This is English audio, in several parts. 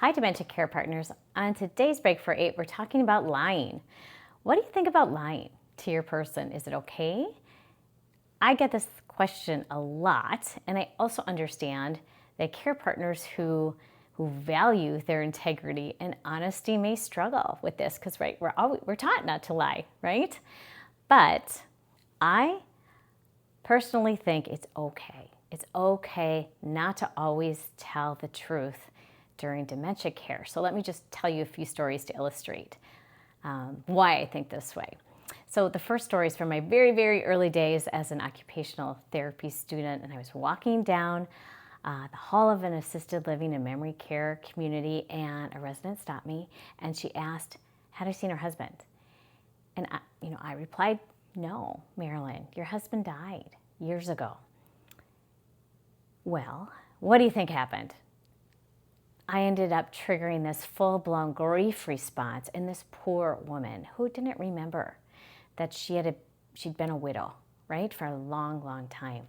Hi, Dementia Care Partners. On today's Break for 8, we're talking about lying. What do you think about lying to your person? Is it okay? I get this question a lot, and I also understand that care partners who value their integrity and honesty may struggle with this because, right, we're taught not to lie, right? But I personally think it's okay. It's okay not to always tell the truth during dementia care. So let me just tell you a few stories to illustrate why I think this way. So the first story is from my very, very early days as an occupational therapy student, and I was walking down the hall of an assisted living and memory care community, and a resident stopped me, and she asked, had I seen her husband? And I replied, no, Marilyn, your husband died years ago. Well, what do you think happened? I ended up triggering this full-blown grief response in this poor woman who didn't remember that she'd been a widow, right, for a long, long time.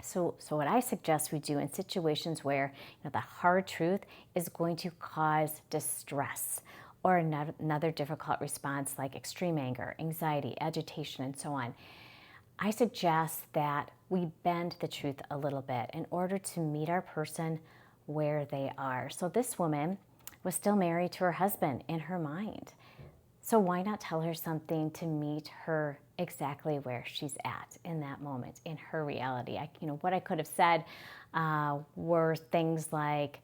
So what I suggest we do in situations where the hard truth is going to cause distress or another difficult response like extreme anger, anxiety, agitation, and so on, I suggest that we bend the truth a little bit in order to meet our person where they are. So this woman was still married to her husband in her mind. So why not tell her something to meet her exactly where she's at in that moment, in her reality? What I could have said were things like,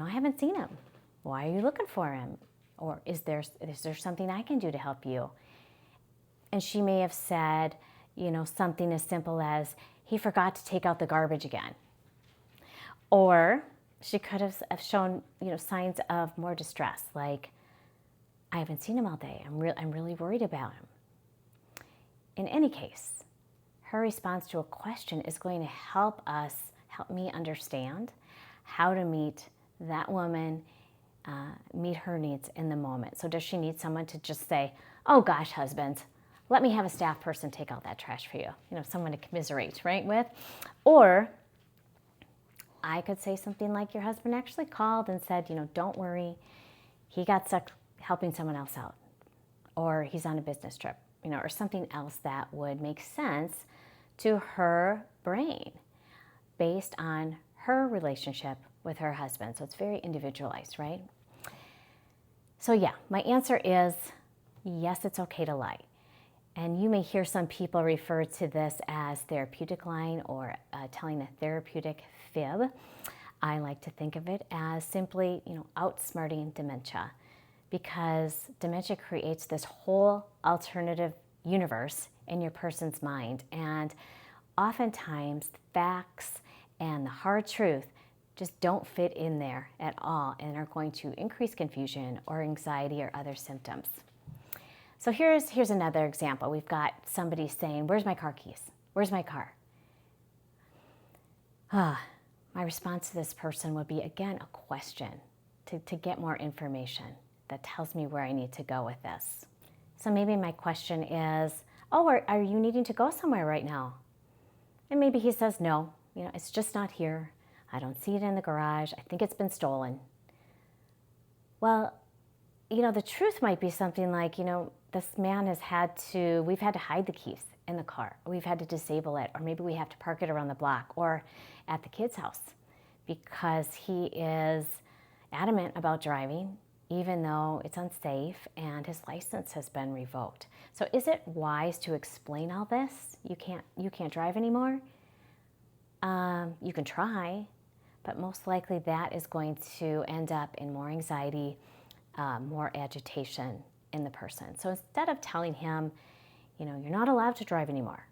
I haven't seen him. Why are you looking for him? Or is there something I can do to help you? And she may have said, something as simple as, he forgot to take out the garbage again. Or she could have shown, signs of more distress, like, I haven't seen him all day. I'm really worried about him. In any case, her response to a question is going to help me understand how to meet that woman, meet her needs in the moment. So does she need someone to just say, oh gosh, husband, let me have a staff person take out that trash for you, someone to commiserate, right, with? Or I could say something like, your husband actually called and said, don't worry, he got stuck helping someone else out, or he's on a business trip, or something else that would make sense to her brain based on her relationship with her husband. So it's very individualized, right? So yeah, my answer is yes, it's okay to lie. And you may hear some people refer to this as therapeutic lying or telling a therapeutic fib. I like to think of it as simply, outsmarting dementia, because dementia creates this whole alternative universe in your person's mind. And oftentimes, facts and the hard truth just don't fit in there at all and are going to increase confusion or anxiety or other symptoms. So here's another example. We've got somebody saying, where's my car keys? Where's my car? My response to this person would be, again, a question to get more information that tells me where I need to go with this. So maybe my question is, are you needing to go somewhere right now? And maybe he says, no, it's just not here. I don't see it in the garage. I think it's been stolen. Well, the truth might be something like, this man we've had to hide the keys in the car. We've had to disable it, or maybe we have to park it around the block or at the kid's house because he is adamant about driving, even though it's unsafe and his license has been revoked. So is it wise to explain all this? You can't drive anymore? You can try, but most likely that is going to end up in more anxiety, more agitation in the person. So instead of telling him, you're not allowed to drive anymore,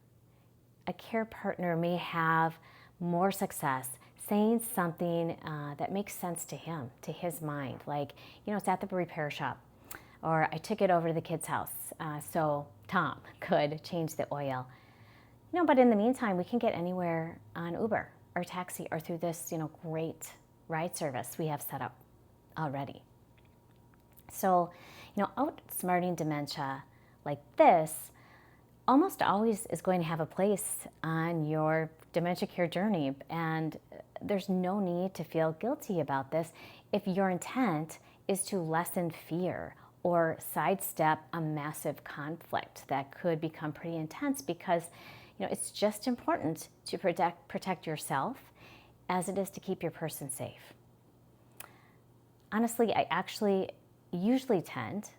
a care partner may have more success saying something that makes sense to him, to his mind, like, it's at the repair shop, or I took it over to the kid's house so Tom could change the oil. But in the meantime, we can get anywhere on Uber or taxi or through this, great ride service we have set up already. So, outsmarting dementia like this almost always is going to have a place on your dementia care journey, and there's no need to feel guilty about this if your intent is to lessen fear or sidestep a massive conflict that could become pretty intense, because it's just important to protect yourself as it is to keep your person safe. Honestly, I actually usually tend,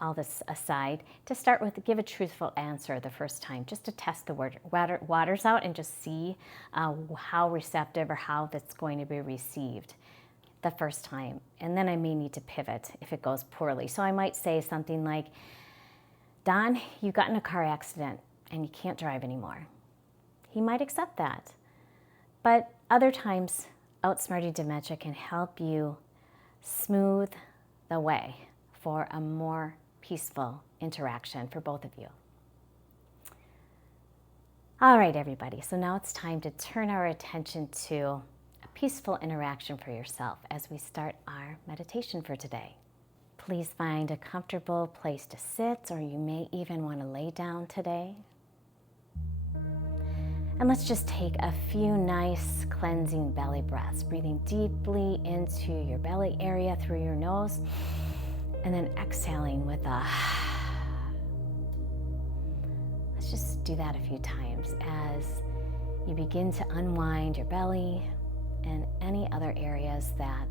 all this aside, to start with give a truthful answer the first time, just to test the waters out and just see how receptive or how that's going to be received the first time. And then I may need to pivot if it goes poorly. So I might say something like, Don, you got in a car accident and you can't drive anymore. He might accept that. But other times, outsmarting dementia can help you smooth the way for a more peaceful interaction for both of you. All right, everybody, so now it's time to turn our attention to a peaceful interaction for yourself as we start our meditation for today. Please find a comfortable place to sit, or you may even want to lay down today. And let's just take a few nice cleansing belly breaths, breathing deeply into your belly area through your nose, and then exhaling with a... Let's just do that a few times as you begin to unwind your belly and any other areas that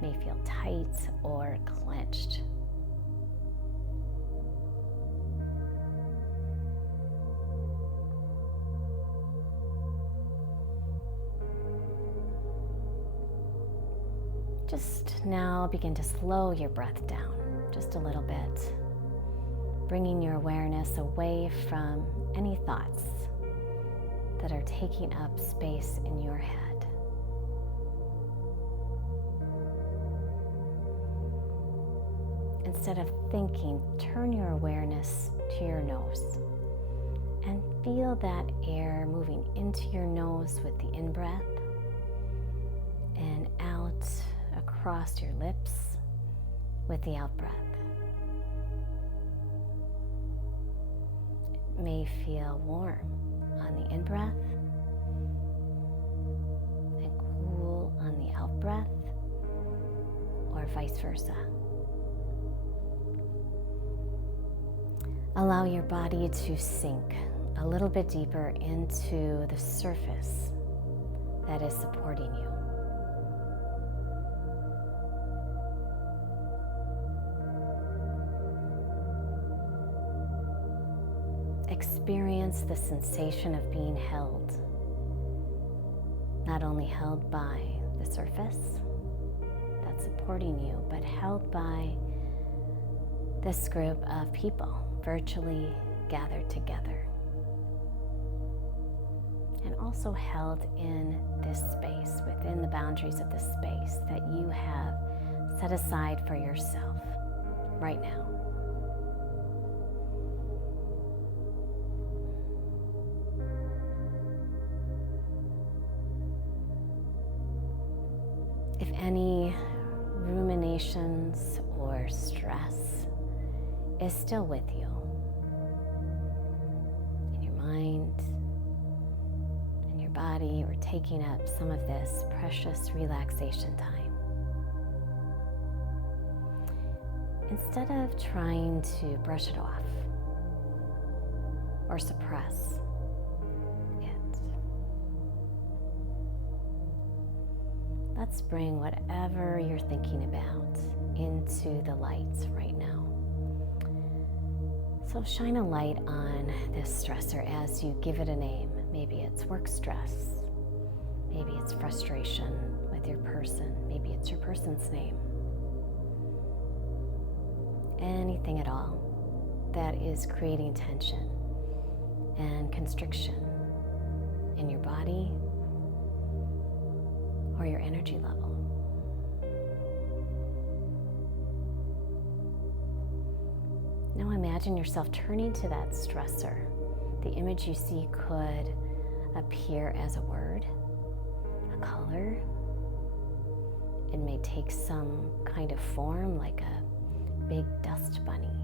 may feel tight or clenched. Just now begin to slow your breath down just a little bit, bringing your awareness away from any thoughts that are taking up space in your head. Instead of thinking, turn your awareness to your nose and feel that air moving into your nose with the in-breath and out across your lips with the out-breath. It may feel warm on the in-breath and cool on the out-breath, or vice versa. Allow your body to sink a little bit deeper into the surface that is supporting you. Experience the sensation of being held, not only held by the surface that's supporting you, but held by this group of people virtually gathered together, and also held in this space, within the boundaries of this space that you have set aside for yourself right now. If any ruminations or stress is still with you in your mind and your body, or taking up some of this precious relaxation time, instead of trying to brush it off or suppress it, let's bring whatever you're thinking about into the light right now. So shine a light on this stressor as you give it a name. Maybe it's work stress. Maybe it's frustration with your person. Maybe it's your person's name. Anything at all that is creating tension and constriction in your body or your energy level. Now imagine yourself turning to that stressor. The image you see could appear as a word, a color. It may take some kind of form, like a big dust bunny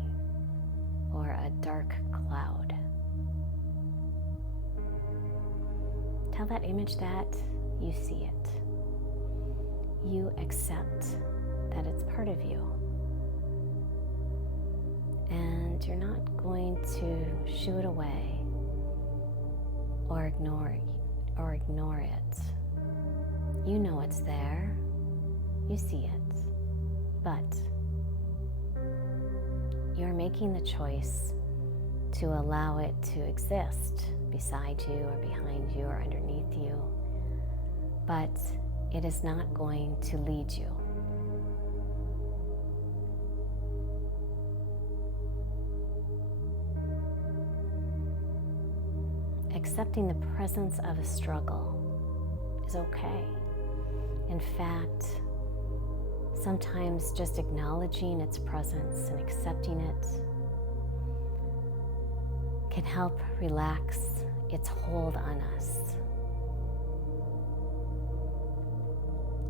or a dark cloud. Tell that image that you see it. You accept that it's part of you. And you're not going to shoo it away or ignore it. You know it's there. You see it. But you're making the choice to allow it to exist beside you or behind you or underneath you. But it is not going to lead you. Accepting the presence of a struggle is okay. In fact, sometimes just acknowledging its presence and accepting it can help relax its hold on us.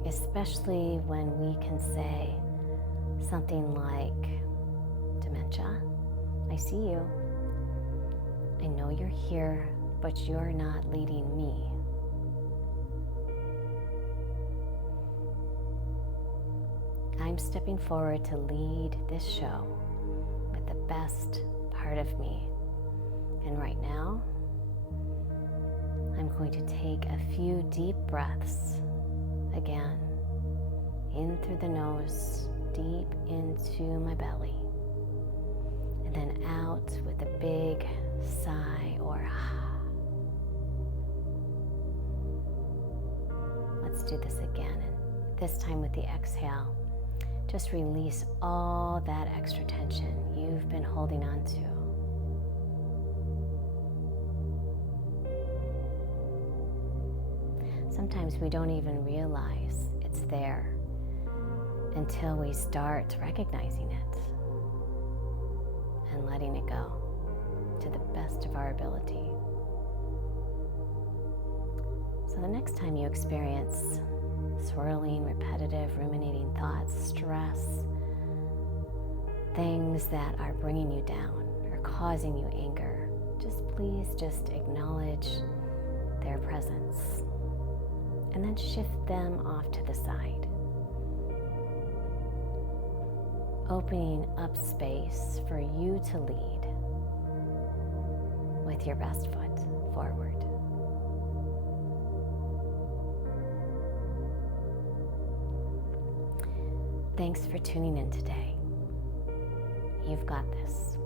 Especially when we can say something like, "Dementia, I see you. I know you're here, but you're not leading me." I'm stepping forward to lead this show with the best part of me. And right now, I'm going to take a few deep breaths. Again, in through the nose, deep into my belly, and then out with a big sigh or Let's do this again, and this time with the exhale, just release all that extra tension you've been holding on to. Sometimes we don't even realize it's there until we start recognizing it and letting it go to the best of our ability. So the next time you experience swirling, repetitive, ruminating thoughts, stress, things that are bringing you down or causing you anger, please acknowledge their presence. And then shift them off to the side, opening up space for you to lead with your best foot forward. Thanks for tuning in today. You've got this.